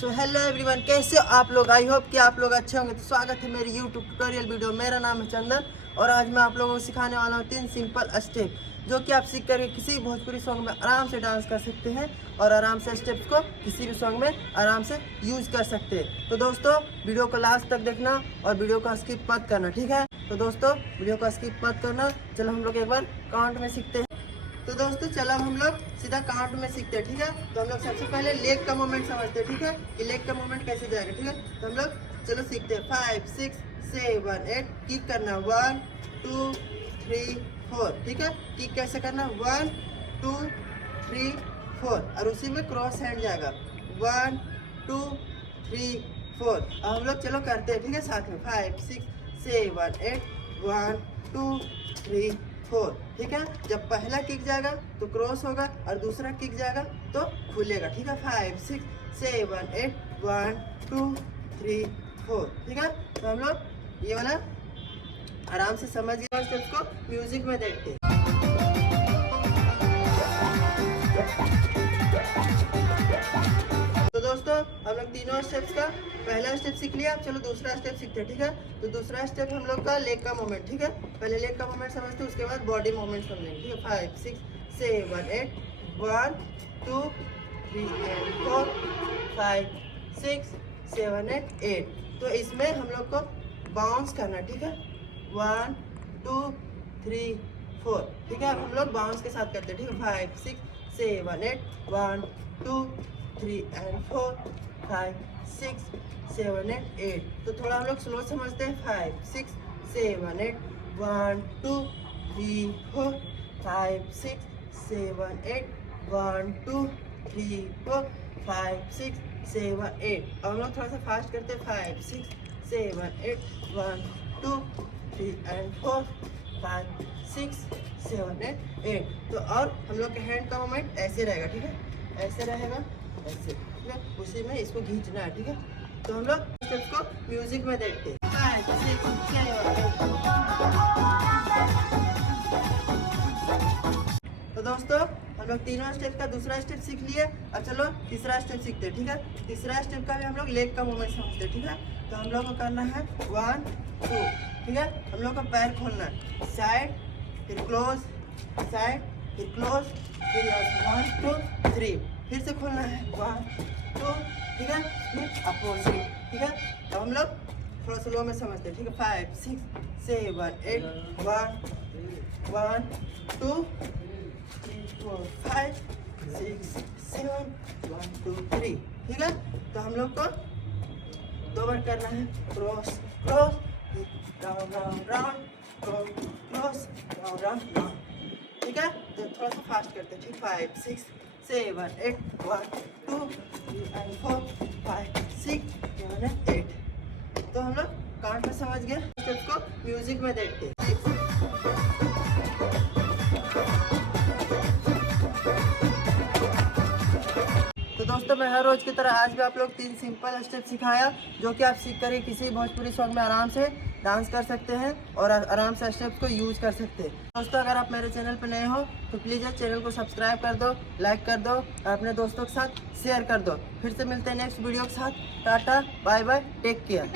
So hello everyone, कैसे हो आप लोग। आई होप कि आप लोग अच्छे होंगे। तो स्वागत है मेरी यूट्यूब ट्यूटोरियल वीडियो। मेरा नाम है चंदन और आज मैं आप लोगों को सिखाने वाला हूँ 3 सिंपल स्टेप जो कि आप सीख कर किसी भोजपुरी सॉन्ग में आराम से डांस कर सकते हैं और आराम से स्टेप्स को किसी भी सॉन्ग में आराम से यूज कर सकते हैं। तो दोस्तों वीडियो को लास्ट तक देखना और वीडियो को स्किप मत करना, ठीक है। तो दोस्तों वीडियो को स्किप मत करना। चलो हम लोग एक बार काउंट में सीखते हैं। तो दोस्तों चलो हम लोग सीधा काउंट में सीखते हैं, ठीक है। तो हम लोग सबसे पहले लेग का मूवमेंट समझते हैं, ठीक है, कि लेग का मूवमेंट कैसे जाएगा, ठीक है। तो हम लोग चलो सीखते हैं। 5 6 7 8 किक करना 1 2 3 4, ठीक है। किक कैसे करना 1 2 3 4 और उसी में क्रॉस हैंड जाएगा 1 2 3 4। अब हम लोग चलो करते हैं, ठीक है, साथ में 5 6 7 8 1 2 3 4, ठीक है। जब पहला किक जाएगा तो क्रॉस होगा और दूसरा किक जाएगा तो खुलेगा, ठीक है। 5 6 7 8 1 2 3 4, ठीक है। तो हम लोग ये वाला आराम से समझ गए स्टेप्स को म्यूजिक में देखते हैं। तो दोस्तों हम लोग तीनों स्टेप्स का पहला स्टेप सीख लिया। अब चलो दूसरा स्टेप सीखते हैं, ठीक है। तो दूसरा स्टेप हम लोग का लेग का मूवमेंट, ठीक है। पहले लेग का मूवमेंट समझते हैं, उसके बाद बॉडी मूवमेंट समझेंगे, ठीक है। 5 6 7 8 1 2 3 4 5 6 7 8 8। तो इसमें हम लोग को बाउंस करना, ठीक है। 1 2 3 4, ठीक है। अब हम लोग बाउंस के साथ करते हैं, ठीक है। 5 6 7 8 1 2 3 and 4 5 6 7 8 8। तो थोड़ा हम लोग स्लो समझते हैं। 5 6 7 8 1 2 3 4 5 6 7 8 1 2 3 4 5 6 7 8। अब हम लोग थोड़ा सा फास्ट करते हैं। 5 6 7 8 1 2 3 and 4 5 6 7 8 8। तो और हम लोग के हैंड का मूवमेंट ऐसे रहेगा, ठीक है, ऐसे रहेगा, ऐसे, ठीक है। उसी में इसको खींचना है, ठीक है। तो हम लोग स्टेप्स को म्यूजिक में देखते हैं। 5 6 7 8। तो दोस्तों हम लोग तीनों स्टेप का दूसरा स्टेप सीख लिए। अब चलो तीसरा स्टेप सीखते हैं, ठीक है। तीसरा स्टेप का भी हम लोग लेग का मूवमेंट समझते हैं, ठीक है। तो हम लोग को करना है 1 2, ठीक है। हम लोग का पैर खोलना है, साइड फिर क्लोज, साइड फिर क्लोज, फिर 1 2 3, फिर से खोलना है 1 2, ठीक है, फिर अपोजिट, ठीक है। तो हम लोग थोड़ा स्लो में समझते हैं, ठीक है। 5 6 7 8 1 1 2 3 4 5 6 7 1 2 3, ठीक है। तो हम लोग को 2 बार करना है, cross cross round round round cross round round round, ठीक है। तो थोड़ा सा फास्ट करते हैं, ठीक। 5 6 7 8 1 2 3 and 4 5 6 7 8। तो हम लोग काउंट में समझ गए। स्टेप्स को म्यूजिक में देखते हैं। तो दोस्तों मैं हर रोज की तरह आज भी आप लोग 3 सिंपल स्टेप सिखाया जो कि आप सीख कर किसी भोजपुरी सॉन्ग में आराम से डांस कर सकते हैं और आराम से स्टेप्स को यूज कर सकते हैं। दोस्तों अगर आप मेरे चैनल पर नए हो तो प्लीज़ चैनल को सब्सक्राइब कर दो, लाइक कर दो और अपने दोस्तों के साथ शेयर कर दो। फिर से मिलते हैं नेक्स्ट वीडियो के साथ। Tata bye bye, take care.